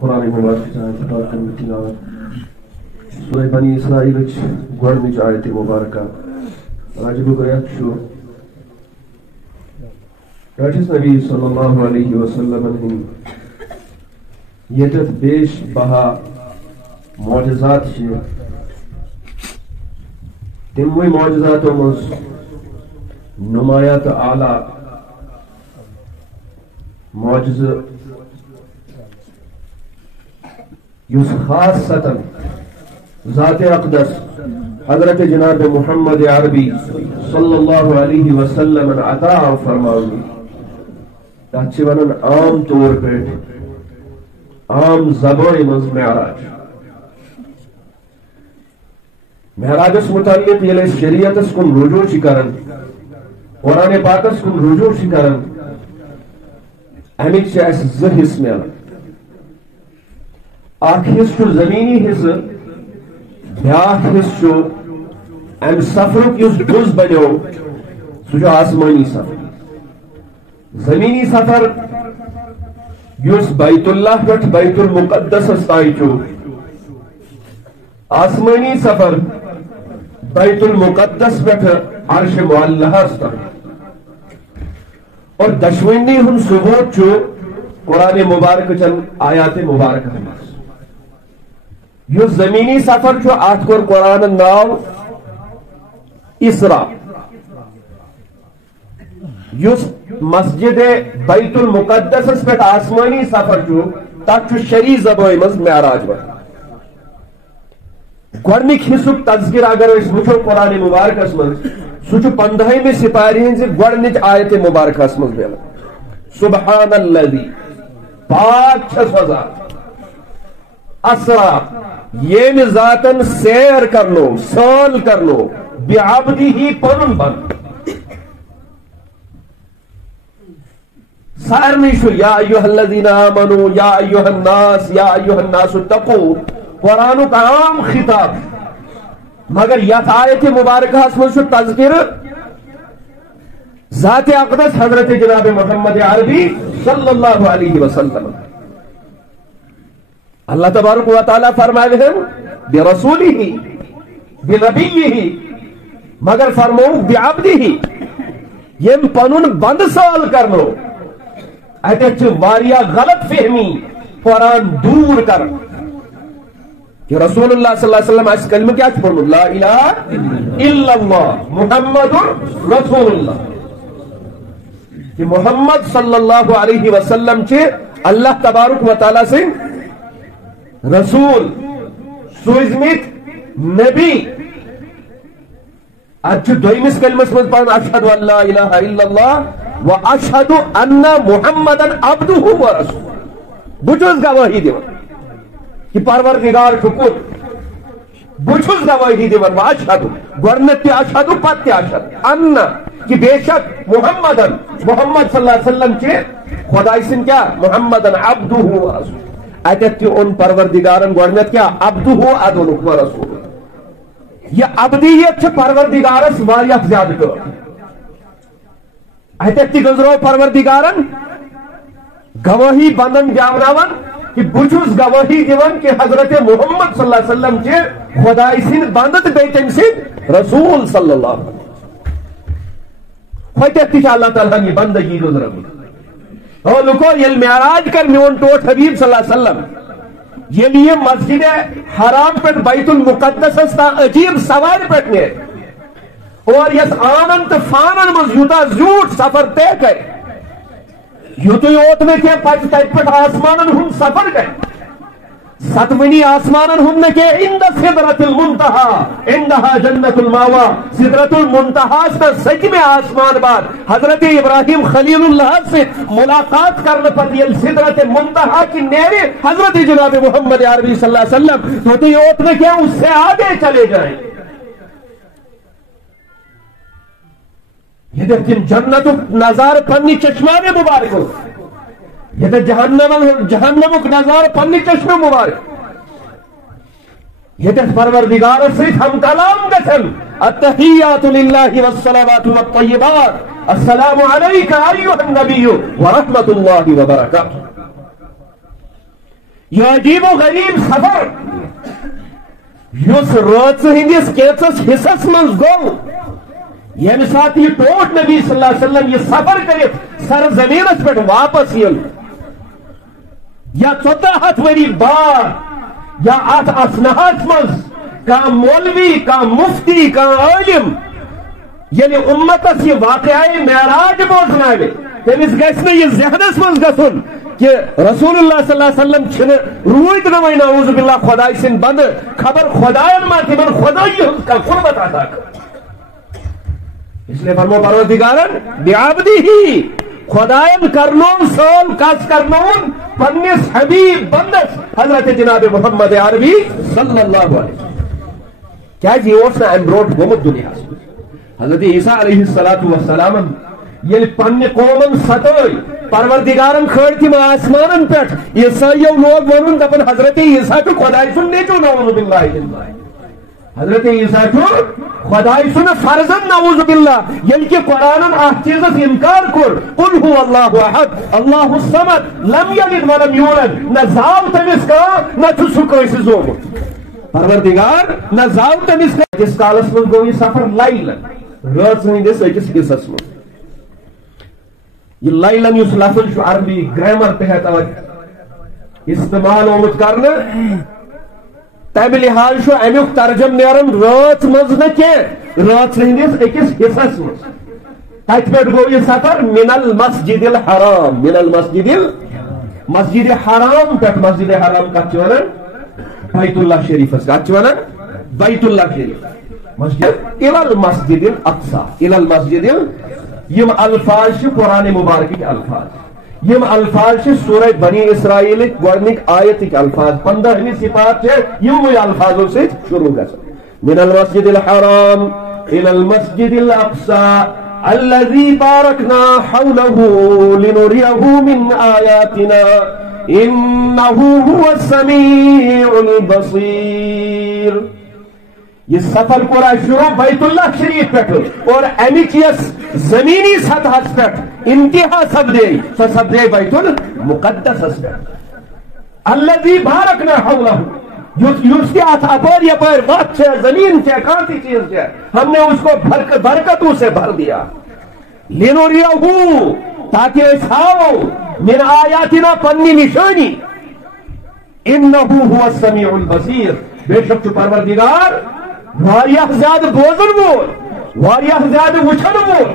قرآن مبارک سورہ بنی اسرائیل گۄڈنِچ آیت مبارکہ راجبُک رٮ۪تھ چھُ ٹٲٹھِس نبی صلی اللہ علیہ وسلم ہٕنٛدۍ ییٚتٮ۪تھ بیش بہا معجزات چھِ تِموٕے معجزاتو منٛز نمایاں تہٕ اعلیٰ معجزٕ یُس خاصتاً ذات اقدس حضرت جناب محمد عربی صلی اللہ علیہ وسلم عطا فرماونی تتھ چھِ ونان عام طور پٲٹھۍ عام زبانہِ منٛز معراج. معراجس متعلق ییٚلہِ أسۍ شریعتس کُن رجوع چھِ کران قرآن پاکس کُن رجوع چھِ کران امیِکۍ چھِ اَسہِ زٕ حصہٕ میلان. اکھ حصہٕ چھُ زمینی حصہٕ بیاکھ حصہٕ چھُ امہِ سفرُک یُس بُز بنیو سُہ چھُ آسمٲنی سفر. زمینی سفر یُس بیت اللہ پٮ۪ٹھ بیت المقدسس تانۍ چھُ آسمٲنی سفر بیت المقدس پٮ۪ٹھ عرش معلہس تانۍ. اور دشوٕنی ہُنٛد ثبوت چھُ قرآن مبارک چن آیات مبارکہ منٛز. یُس زمینی سفر چھُ اتھ کوٚر قرآنن ناو اسرا. یُس مسجد بیت المقدسس پٮ۪ٹھ آسمٲنی سفر چھُ تتھ چھُ شرعی زبٲنۍ منٛز معراج ونان. گۄڈنِکۍ حصُک تذکر اگر أسۍ وٕچھو قرآن مبارکس منٛز سُہ چھُ 15ہمہِ سپارِ ہٕنٛزِ گۄڈنِچ آیتِ مبارکہس منٛز مِلان. سبحان الذی پاک چھےٚ سۄ ذات اسرا ییٚمہِ ذاتن سیر کرنو سٲل کرنو بعبدہ پنُن بنٛدٕ. سارنٕے چھُ یا ایُہا الذین آمنوا یا ایُہا الناس یا ایُہا الناس اتقوا قرآنُک عام خطاب مگر یتھ آیتِ مبارکہس منٛز چھُ تذکر ذات اقدس حضرت جناب محمد عربی صلی اللہ علیہ وسلم. اللہ تبارک و تعالیٰ فرماوہن برسولہ بنبیہ مگر فرمووُکھ بعبدہ یم پنُن بنٛدٕ سال کرنو. اتٮ۪تھ چھِ واریاہ غلط فہمی قرآن دوٗر کران کہ رسول اللہ صلی اللہ علیہ وسلم آسہِ کلمہ کیٛاہ چھُ پوٚرمُت لا الہ الا اللہ محمد رسول اللہ. کہ محمد صلی اللہ علیہ وسلم چھِ اللہ تبارک و تعالیٰ سٕنٛدۍ رسول سوٗزمٕتۍ نبی. اتھ چھُ دوٚیمِس کلمس منٛز پران اشہدُ ان لا الہ الا اللہ و اشہدُ ان محمدن عبدہ و رسولہ. بہٕ چھُس گوٲہی دِوان کہ پروردگار چھُ کُن. بہٕ چھُس گوٲہی دِوان و اشہدُ گۄڈنیٚتھ تہِ اشہدُ پتہٕ تہِ اشہدُ ان کہ بے شک محمدن محمد صلی اللہ علیہ وسلم چھِ خداے سٕنٛدۍ کیٛاہ محمدن عبدہ و رسولہ. اتٮ۪تھ تہِ اوٚن پروردگارن گۄڈنیٚتھ کیٛاہ عبدہ ادٕ اوٚنُکھ و رسولہ. یہ عبدیت چھِ پروردگارس واریاہ زیادٕ ٹٲٹھ. اتٮ۪تھ تہِ گٔنٛزرٲو پروردگارن گوٲہی بنٛدن گیاوناون کہ بہٕ چھُس گوٲہی دِوان کہ حضرت محمد صلی اللہ علیہ وسلم چھِ خداے سٕنٛدۍ بنٛدٕ تہٕ بیٚیہِ تٔمۍ سٕنٛدۍ رسول صلی اللہ علیہ وسلم. ہوتٮ۪تھ تہِ چھِ اللہ تعالیٰ ہن یہِ بندگی گُزرٲمٕژ. او لُکو ییٚلہِ معراج کر میون ٹوٹھ حبیب صلی اللہ علیہ وسلم ییٚلہِ یہِ مسجد حرام پٮ۪ٹھ بیت المقدسس تام عجیب سوارِ پٮ۪ٹھ نیرِ اور یس آنن تہٕ فانن منٛز یوٗتاہ زیوٗٹھ سفر طے کرِ یُتُے یوت نہٕ کینٛہہ پتہٕ تتہِ پٮ۪ٹھ آسمانن ہُنٛد سفر کرِ. ستوٕنی آسمانن ہُنٛد نہٕ کینٛہہ عند سدرۃ المنتہا عندہا جنت الماوا. سدرۃ المنتہاس تہٕ سٔتمہِ آسمان بعد حضرت ابراہیم خلیل اللہ سۭتۍ ملاقات کرنہٕ پتہٕ ییٚلہِ سدرۃ منتہا کی نیرِ حضرت جناب محمد عربی صلی اللہ علیہ وسلم یُتُے یوت نہٕ کینٛہہ اس سے آگے چلے جائیں. ییٚتٮ۪تھ تِم جنتُک نظارٕ پننہِ چشمانہِ مبارکو ییٚتٮ۪تھ جہنمُک نظارٕ پننہِ چشمہِ مبارک ییٚتٮ۪تھ پروردگارس سۭتۍ ہم کلام گژھن التحیات للہ والصلوات والطیبات السلام علیکہ ایھا النبی ورحمۃ اللہ وبرکاتہ. یہ عجیب و غریب سفر اس رات ہندس کیچس حصس من گو یم سات یہ ٹوٹ نبی صلی اللہ علیہ وسلم یہ سفر کرت سر زمینس پہ واپس یل یا 14 وری بعد یا ات اسنہس مز کان مولوی کان مفتی کان عالم یعنی امتس یہ واقعہ معراج بوزناوے تمس گھس یہ ذہنس مز گھن کہ رسول اللہ صلی اللہ علیہ وسلم چھن روید نہ وین اعوذ باللہ خدای سن بند خبر خدایان ما تمن خدای کا قربت عطا کر اس لیے فرمو پروردگارن بعبدہ خدایان کرنون سول کاس کرنون پنس حبیب بندس حضرت جناب محمد عربی صلی اللہ علیہ وسلم کیا یہ امبروٹ گومت دنیا حضرت عیسیٰ علیہ السلام یل پن قومن ستائی پروردگارن کھڑ تم آسمان پہ عیسائیو لوگ ون دپن حضرت عیسیٰ تو خدائی سن نیچو نعوذ باللہ حضرت عیسیٰ تو خدائی سن فرزن نعوذ باللہ یل کہ قرآن اخ چیزس انکار کر قل هو اللہ احد اللہ الصمد لم یلد ولم یولد نہ زاو تمس کا نہ چھ کٲنٛسہِ زومُت پروردگار نہ زاو تمس کا جس کالس من گو یہ سفر لائلن رات ہندس أکس حصس من یہ لائلن اس لفظ عربی گرامر تحت استعمال آمت کرنے تمہ لحاظ امیک ترجم نیران رات مز نہ رات ہندس أکس حصس مز تت پہ گو یہ سفر من المسجد الحرام من المسجد مسجد حرام پہ مسجد حرام کت ونان بیت اللہ شریفس کت ونان بیت اللہ شریف مسجد الى المسجد الاقصى الى المسجد یم الفاظ قرآن مبارک الفاظ یم الفاظ سورہ بنی اسرائیل گوڈنک آیت الفاظ 15 صفات یم الفاظوں سے شروع گژھان من المسجد الحرام الى المسجد الاقصى الذي باركنا حوله لنريه من آياتنا انه هو السميع البصير یہ سفر کورا شروع بیت اللہ شریف پہ اور امچ یس زمینی سطح پہ انتہا سپدے سو سپدے بیت المقدس پہ الذی بارکنا حولہ یس کے ات اپر یپر وقت ہے زمین ہے کانتی چیز ہے ہم نے اس کو برکتوں سے بھر دیا لنریہو تاکہ اساو من آیاتنا پنی نشانی انہو هو السمیع البصیر بے شک پروردگار واریاہ زیادہ بوزن وول واریاہ زیادہ وچھن وول